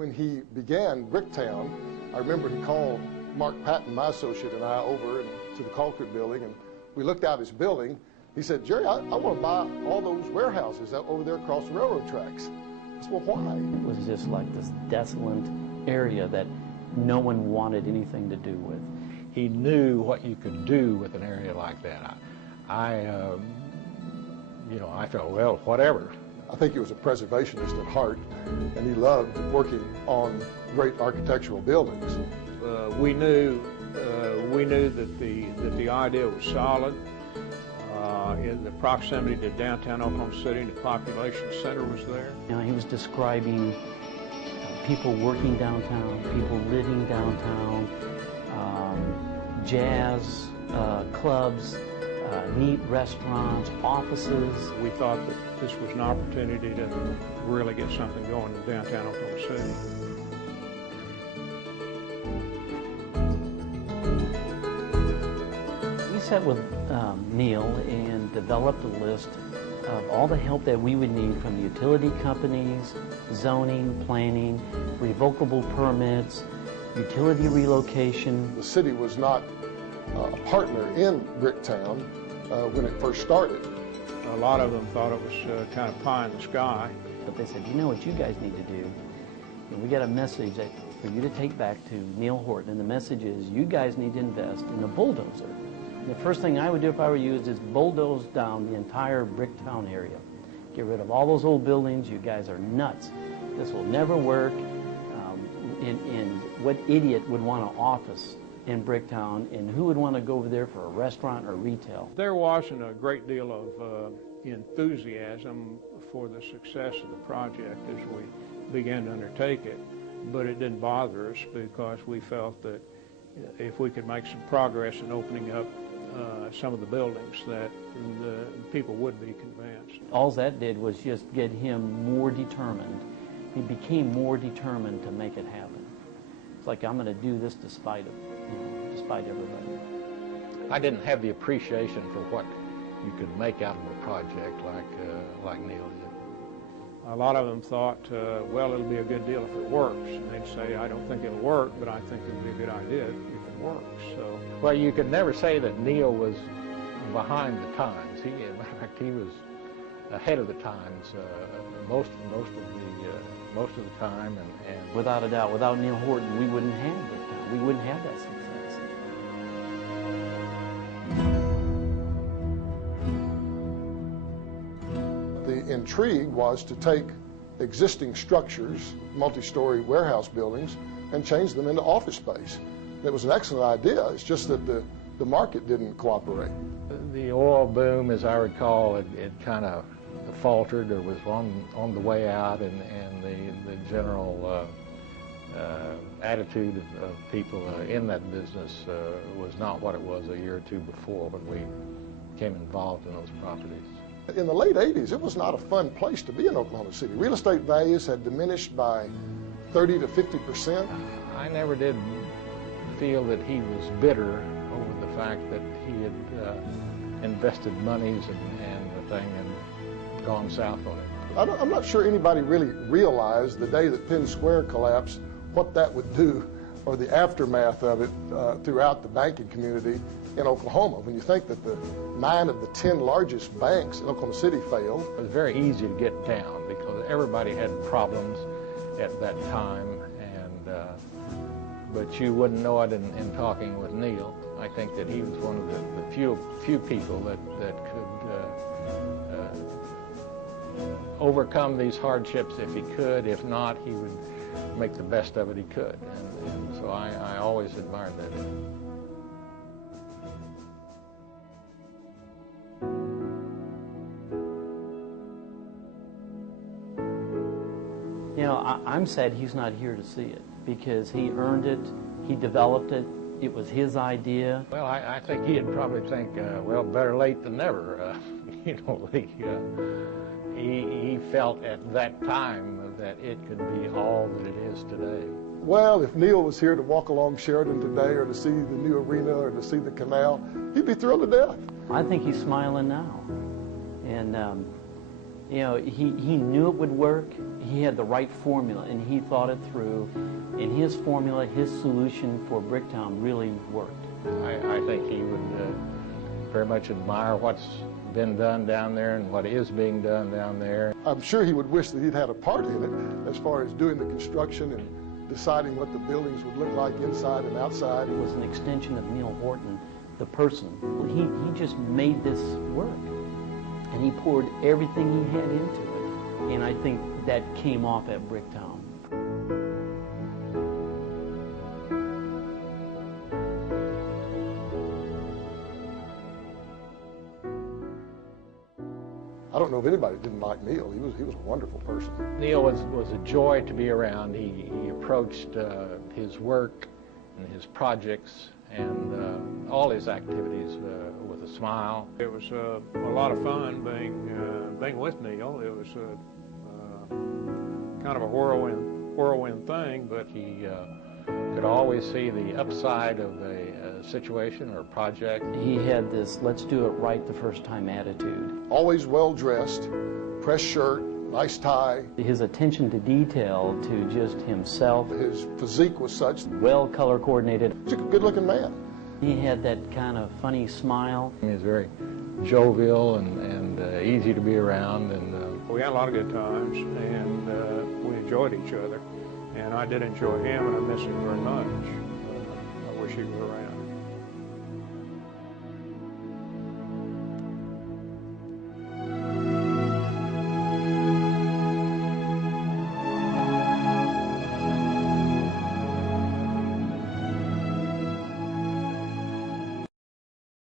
When he began Bricktown, I remember he called Mark Patton, my associate, and I over to the Colquitt building, and we looked out his building. He said, Jerry, I want to buy all those warehouses out over there across the railroad tracks. I said, well, why? It was just like this desolate area that no one wanted anything to do with. He knew what you could do with an area like that. I felt, well, whatever. I think he was a preservationist at heart, and he loved working on great architectural buildings. We knew that the idea was solid. In the proximity to downtown Oklahoma City, the population center was there. You know, he was describing people working downtown, people living downtown, jazz clubs, neat restaurants, offices. We thought that this was an opportunity to really get something going in downtown Oklahoma City. We sat with Neal and developed a list of all the help that we would need from the utility companies, zoning, planning, revocable permits, utility relocation. The city was not a partner in Bricktown when it first started. A lot of them thought it was kind of pie in the sky. But they said, you know what you guys need to do? And we got a message that for you to take back to Neal Horton, and the message is you guys need to invest in a bulldozer. And the first thing I would do if I were you is just bulldoze down the entire Bricktown area. Get rid of all those old buildings. You guys are nuts. This will never work. And what idiot would want an office in Bricktown, and who would want to go over there for a restaurant or retail? There wasn't a great deal of enthusiasm for the success of the project as we began to undertake it, but it didn't bother us because we felt that if we could make some progress in opening up some of the buildings, that the people would be convinced. All that did was just get him more determined. He became more determined to make it happen. It's like, I'm going to do this despite it, despite everybody. I didn't have the appreciation for what you could make out of a project like Neal did. A lot of them thought, well, it'll be a good deal if it works. And they'd say, I don't think it'll work, but I think it'll be a good idea if it works. So, well, you could never say that Neal was behind the times. In fact, he was ahead of the times most of the time. And without a doubt, without Neal Horton, we wouldn't have Bricktown. We wouldn't have that success. The intrigue was to take existing structures, multi-story warehouse buildings, and change them into office space. It was an excellent idea. It's just that the market didn't cooperate. The oil boom, as I recall, it kind of faltered or was on the way out, and the general attitude of people in that business was not what it was a year or two before when we became involved in those properties. In the late 80s, it was not a fun place to be in Oklahoma City. Real estate values had diminished by 30 to 50%. I never did feel that he was bitter over the fact that he had invested monies and the thing and gone south on it. I'm not sure anybody really realized the day that Penn Square collapsed what that would do, or the aftermath of it throughout the banking community in Oklahoma. When you think that the 9 of the 10 largest banks in Oklahoma City failed. It was very easy to get down because everybody had problems at that time, but you wouldn't know it in talking with Neal. I think that he was one of the few people that could overcome these hardships if he could. If not, he would make the best of it he could. And so I always admired that. You know, I'm sad he's not here to see it because he earned it, he developed it, it was his idea. Well, I think he'd probably think, well, better late than never. You know, he felt at that time that it could be all that it is today. Well, if Neal was here to walk along Sheridan today or to see the new arena or to see the canal, he'd be thrilled to death. I think he's smiling now. And You know, he knew it would work. He had the right formula, and he thought it through. And his formula, his solution for Bricktown really worked. I think he would very much admire what's been done down there and what is being done down there. I'm sure he would wish that he'd had a part in it as far as doing the construction and deciding what the buildings would look like inside and outside. It was an extension of Neal Horton, the person. He just made this work, and he poured everything he had into it, and I think that came off at Bricktown. I don't know if anybody didn't like Neal. He was a wonderful person. Neal was a joy to be around. He approached his work and his projects and all his activities with a smile. It was a lot of fun being with Neal. It was kind of a whirlwind thing, but he could always see the upside of a situation or a project. He had this let's do it right the first time attitude. Always well dressed, pressed shirt, nice tie. His attention to detail, to just himself. His physique was such. Well color coordinated. He's a good looking man. He had that kind of funny smile. He was very jovial and easy to be around. And we had a lot of good times, and we enjoyed each other. And I did enjoy him, and I miss him very much. I wish he were around.